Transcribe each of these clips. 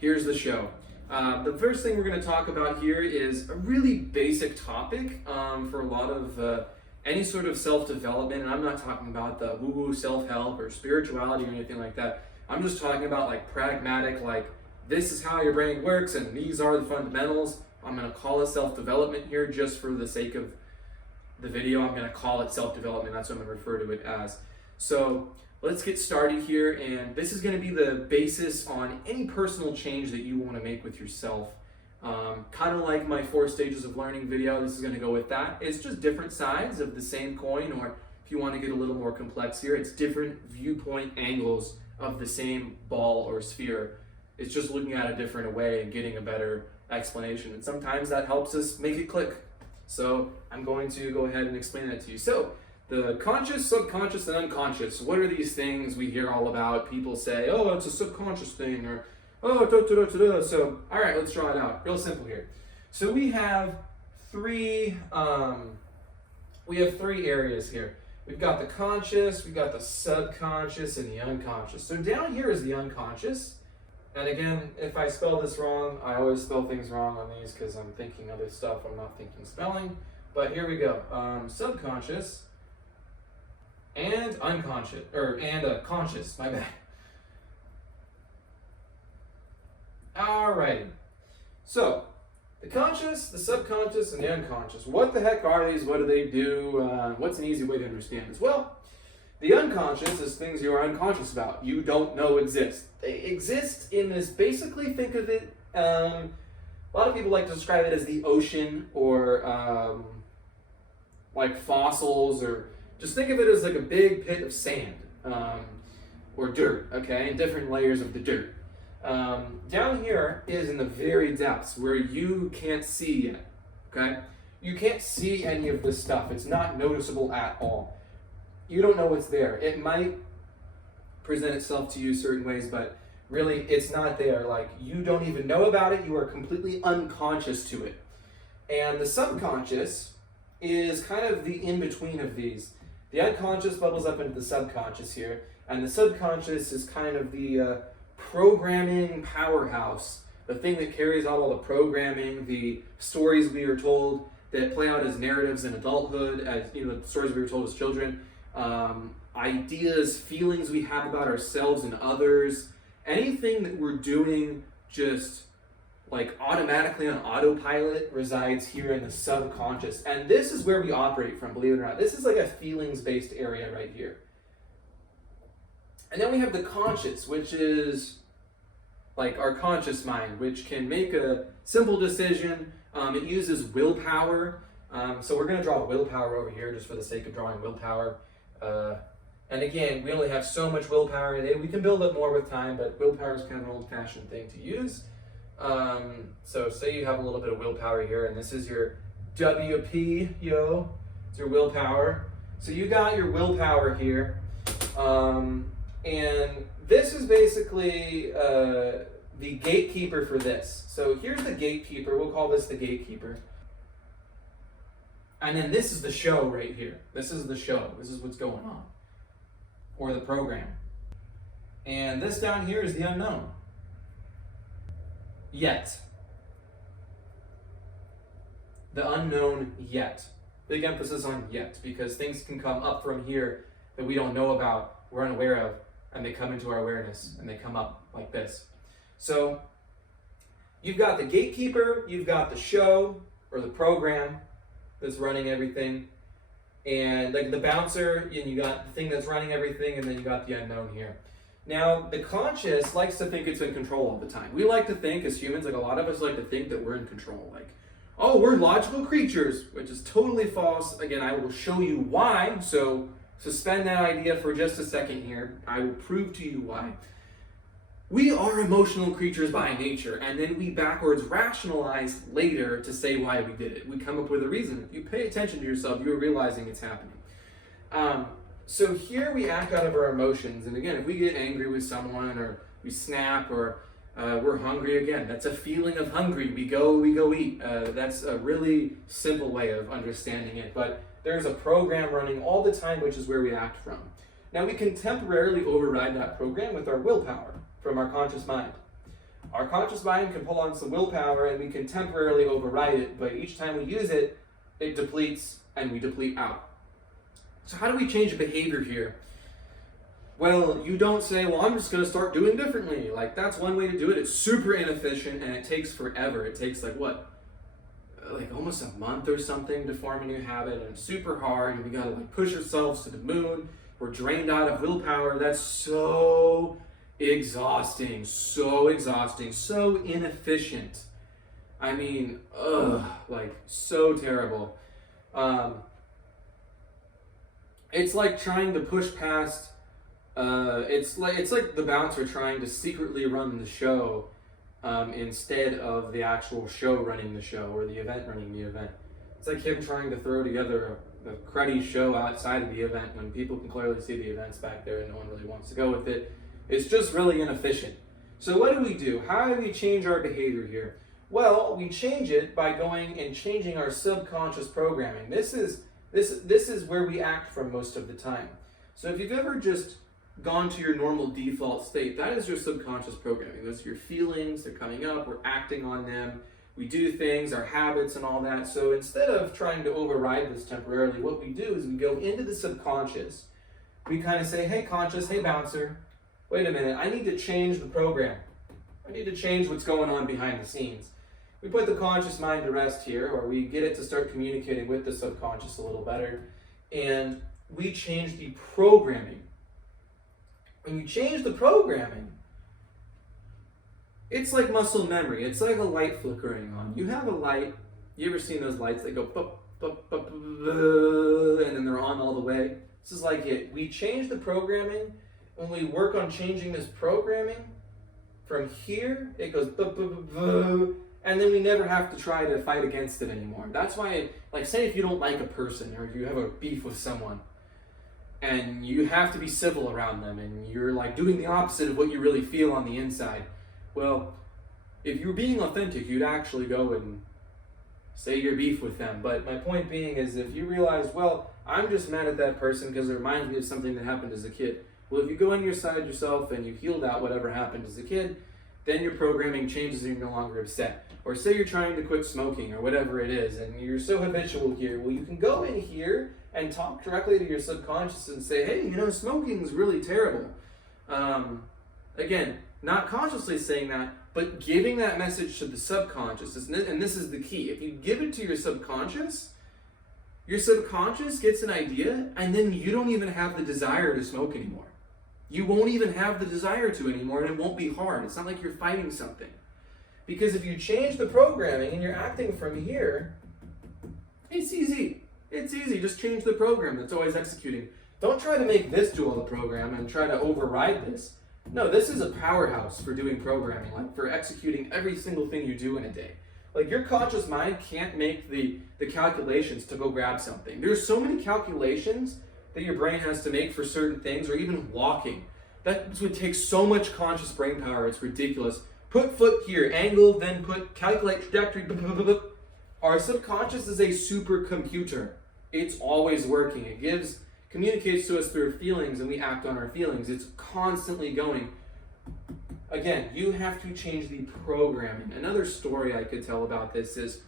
here's the show. The first thing we're going to talk about here is a really basic topic for a lot of any sort of self-development. And I'm not talking about the woo-woo self-help or spirituality or anything like that. I'm just talking about like pragmatic, like this is how your brain works and these are the fundamentals. I'm going to call it self-development here just for the sake of the video. I'm going to call it self-development. That's what I'm going to refer to it as. So let's get started here, and this is going to be the basis on any personal change that you want to make with yourself. Kind of like my 4 stages of learning video, this is going to go with that. It's just different sides of the same coin, or if you want to get a little more complex here, it's different viewpoint angles of the same ball or sphere. It's just looking at it a different way and getting a better explanation, and sometimes that helps us make it click. So I'm going to go ahead and explain that to you. So the conscious, subconscious, and unconscious. What are these things we hear all about? People say, oh, it's a subconscious thing, or oh, da da da da da. So, all right, let's draw it out. Real simple here. So we have three areas here. We've got the conscious, we've got the subconscious, and the unconscious. So down here is the unconscious. And again, if I spell this wrong, I always spell things wrong on these because I'm thinking other stuff. I'm not thinking spelling. But here we go. Subconscious and unconscious, conscious, my bad. Alrighty. So, the conscious, the subconscious, and the unconscious. What the heck are these? What do they do? What's an easy way to understand this? Well, the unconscious is things you are unconscious about. You don't know exist. They exist in this, basically think of it, a lot of people like to describe it as the ocean, or like fossils, or just think of it as like a big pit of sand, or dirt, okay, and different layers of the dirt. Down here is in the very depths where you can't see yet, okay? You can't see any of this stuff. It's not noticeable at all. You don't know what's there. It might present itself to you certain ways, but really it's not there. Like, you don't even know about it. You are completely unconscious to it. And the subconscious is kind of the in-between of these. The unconscious bubbles up into the subconscious here, and the subconscious is kind of the programming powerhouse, the thing that carries out all the programming, the stories we are told that play out as narratives in adulthood, as the stories we were told as children, ideas, feelings we have about ourselves and others, anything that we're doing just like automatically on autopilot resides here in the subconscious. And this is where we operate from, believe it or not. This is like a feelings-based area right here. And then we have the conscious, which is like our conscious mind, which can make a simple decision. It uses willpower. So we're going to draw willpower over here just for the sake of drawing willpower. And again, we only have so much willpower today. We can build up more with time, but willpower is kind of an old-fashioned thing to use. So say you have a little bit of willpower here, and this is your WP, it's your willpower. So you got your willpower here. And this is basically the gatekeeper for this. So here's the gatekeeper. We'll call this the gatekeeper. And then this is the show right here. This is the show. This is what's going on. Or the program. And this down here is the unknown. Yet. The unknown yet. Big emphasis on yet, because things can come up from here that we don't know about, we're unaware of, and they come into our awareness, and they come up like this. So, you've got the gatekeeper, you've got the show, or the program that's running everything, and like the bouncer, and you got the thing that's running everything, and then you got the unknown here. Now, the conscious likes to think it's in control all the time. We like to think, as humans, like a lot of us like to think that we're in control. Like, oh, we're logical creatures, which is totally false. Again, I will show you why, so suspend that idea for just a second here. I will prove to you why. We are emotional creatures by nature, and then we backwards rationalize later to say why we did it. We come up with a reason. If you pay attention to yourself, you're realizing it's happening. So here we act out of our emotions, and again, if we get angry with someone, or we snap, or we're hungry again, that's a feeling of hungry. We go eat. That's a really simple way of understanding it, but there's a program running all the time, which is where we act from. Now we can temporarily override that program with our willpower from our conscious mind. Our conscious mind can pull on some willpower and we can temporarily override it, but each time we use it, it depletes and we deplete out. So how do we change behavior here? Well, you don't say, well, I'm just going to start doing differently. Like, that's one way to do it. It's super inefficient and it takes forever. It takes like almost a month or something to form a new habit, and it's super hard, and we got to like push ourselves to the moon. We're drained out of willpower. That's so exhausting, so inefficient. I mean, so terrible. It's like trying to push past. It's like the bouncer trying to secretly run the show instead of the actual show running the show, or the event running the event. It's like him trying to throw together a cruddy show outside of the event when people can clearly see the events back there and no one really wants to go with it. It's just really inefficient. So what do? How do we change our behavior here? Well, we change it by going and changing our subconscious programming. This is where we act from most of the time. So if you've ever just gone to your normal default state, that is your subconscious programming. Those are your feelings, they're coming up, we're acting on them, we do things, our habits and all that. So instead of trying to override this temporarily, what we do is we go into the subconscious. We kind of say, hey conscious, hey bouncer, wait a minute, I need to change the program. I need to change what's going on behind the scenes. We put the conscious mind to rest here, or we get it to start communicating with the subconscious a little better, and we change the programming. When you change the programming, it's like muscle memory. It's like a light flickering on. You have a light. You ever seen those lights that go bup, bup, bup, bup, and then they're on all the way? This is like it. We change the programming. When we work on changing this programming, from here, it goes bup, bup, bup, bup, and then we never have to try to fight against it anymore. That's why, like, say if you don't like a person or you have a beef with someone, and you have to be civil around them, and you're like doing the opposite of what you really feel on the inside. Well, if you were being authentic, you'd actually go and say your beef with them. But my point being is, if you realize, well, I'm just mad at that person because it reminds me of something that happened as a kid. Well, if you go inside yourself and you healed out whatever happened as a kid, then your programming changes and you're no longer upset. Or say you're trying to quit smoking or whatever it is, and you're so habitual here. Well, you can go in here and talk directly to your subconscious and say, hey, smoking is really terrible. Again, not consciously saying that, but giving that message to the subconscious. And this is the key. If you give it to your subconscious gets an idea, and then you don't even have the desire to smoke anymore. You won't even have the desire to anymore, and it won't be hard. It's not like you're fighting something. Because if you change the programming and you're acting from here, it's easy. It's easy. Just change the program that's always executing. Don't try to make this do all the program and try to override this. No, this is a powerhouse for doing programming, like for executing every single thing you do in a day. Like, your conscious mind can't make the calculations to go grab something. There's so many calculations that your brain has to make for certain things, or even walking. That would take so much conscious brain power, it's ridiculous. Put foot here, angle, then calculate trajectory. Our subconscious is a supercomputer. It's always working. It communicates to us through our feelings, and we act on our feelings. It's constantly going. Again, you have to change the programming. Another story I could tell about this is,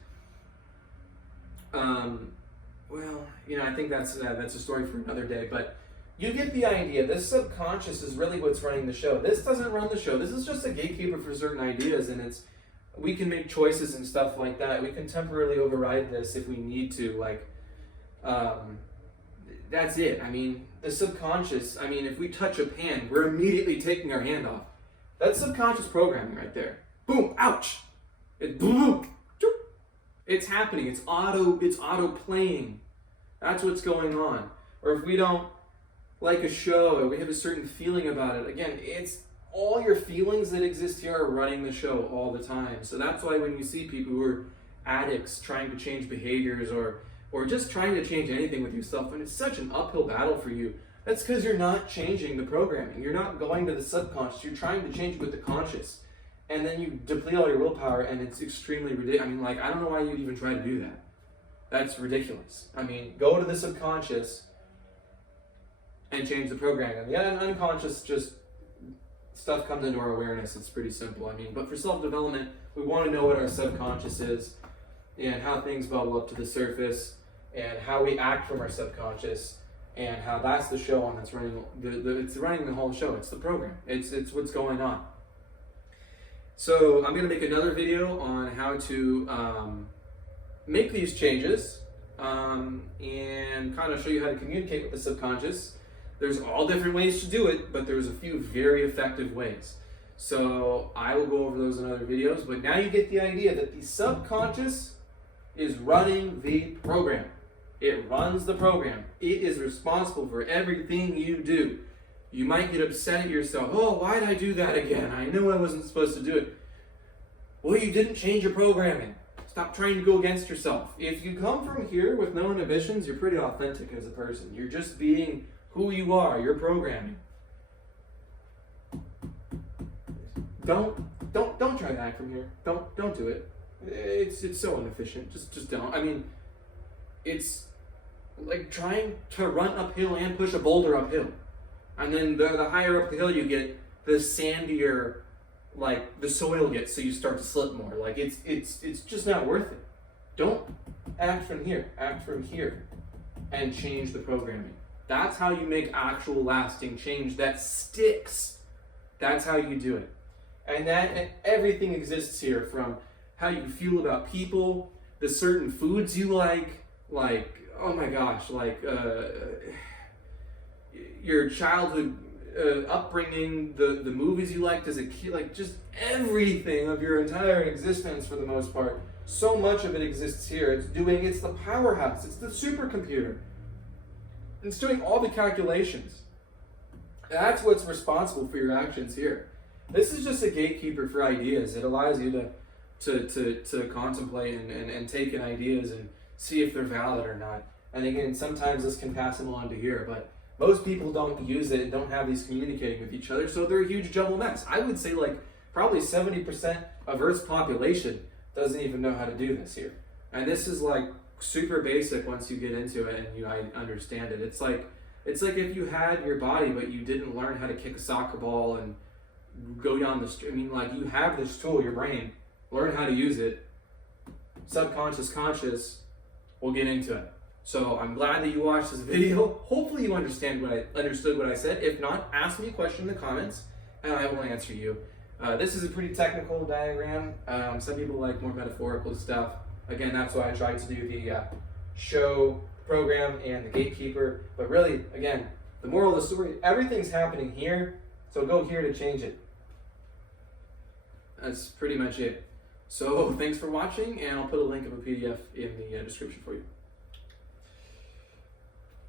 I think that's a story for another day, but you get the idea. This subconscious is really what's running the show. This doesn't run the show. This is just a gatekeeper for certain ideas, and we can make choices and stuff like that. We can temporarily override this if we need to, that's it. I mean, the subconscious, if we touch a pan, we're immediately taking our hand off. That's subconscious programming right there. Boom, ouch. Boom, it's happening. It's auto playing. That's what's going on. Or if we don't like a show or we have a certain feeling about it, again, it's all your feelings that exist here are running the show all the time. So that's why when you see people who are addicts trying to change behaviors or just trying to change anything with yourself, and it's such an uphill battle for you, that's because you're not changing the programming. You're not going to the subconscious. You're trying to change it with the conscious. And then you deplete all your willpower, and it's extremely ridiculous. I don't know why you'd even try to do that. That's ridiculous. Go to the subconscious and change the programming. And the unconscious, just stuff comes into our awareness, it's pretty simple. I mean, but for self-development, we want to know what our subconscious is and how things bubble up to the surface and how we act from our subconscious and how that's the show on that's running it's running the whole show. It's the program. It's what's going on. So I'm going to make another video on how to make these changes and kind of show you how to communicate with the subconscious. There's all different ways to do it, but there's a few very effective ways. So I will go over those in other videos, but now you get the idea that the subconscious is running the program. It runs the program. It is responsible for everything you do. You might get upset at yourself. Oh, why did I do that again? I knew I wasn't supposed to do it. Well, you didn't change your programming. Stop trying to go against yourself. If you come from here with no inhibitions, you're pretty authentic as a person. You're just being who you are. You're programming. Don't try to act from here. Don't do it. It's so inefficient. Just don't. I mean, it's like trying to run uphill and push a boulder uphill. And then the higher up the hill you get, the sandier like the soil gets, so you start to slip more. Like it's just not worth it. Don't act from here. Act from here and change the programming. That's how you make actual lasting change that sticks. That's how you do it. And everything exists here, from how you feel about people, the certain foods you like oh my gosh, your childhood upbringing, the movies you liked as a kid, like just everything of your entire existence for the most part. So much of it exists here. It's the powerhouse. It's the supercomputer. It's doing all the calculations. That's what's responsible for your actions here. This is just a gatekeeper for ideas. It allows you to contemplate and take in ideas and see if they're valid or not. And again, sometimes this can pass them along to here, but most people don't use it and don't have these communicating with each other, so they're a huge jumble mess. I would say like probably 70% of Earth's population doesn't even know how to do this here. And this is like super basic once you get into it and you understand it. It's like if you had your body but you didn't learn how to kick a soccer ball and go down the street. I mean, like, you have this tool, your brain. Learn how to use it. Subconscious, conscious, we'll get into it. So I'm glad that you watched this video. Hopefully you understood what I said. If not, ask me a question in the comments and I will answer you. This is a pretty technical diagram. Some people like more metaphorical stuff. Again, that's why I tried to do the show program and the gatekeeper. But really, again, the moral of the story, everything's happening here, so go here to change it. That's pretty much it. So thanks for watching, and I'll put a link of a PDF in the description for you.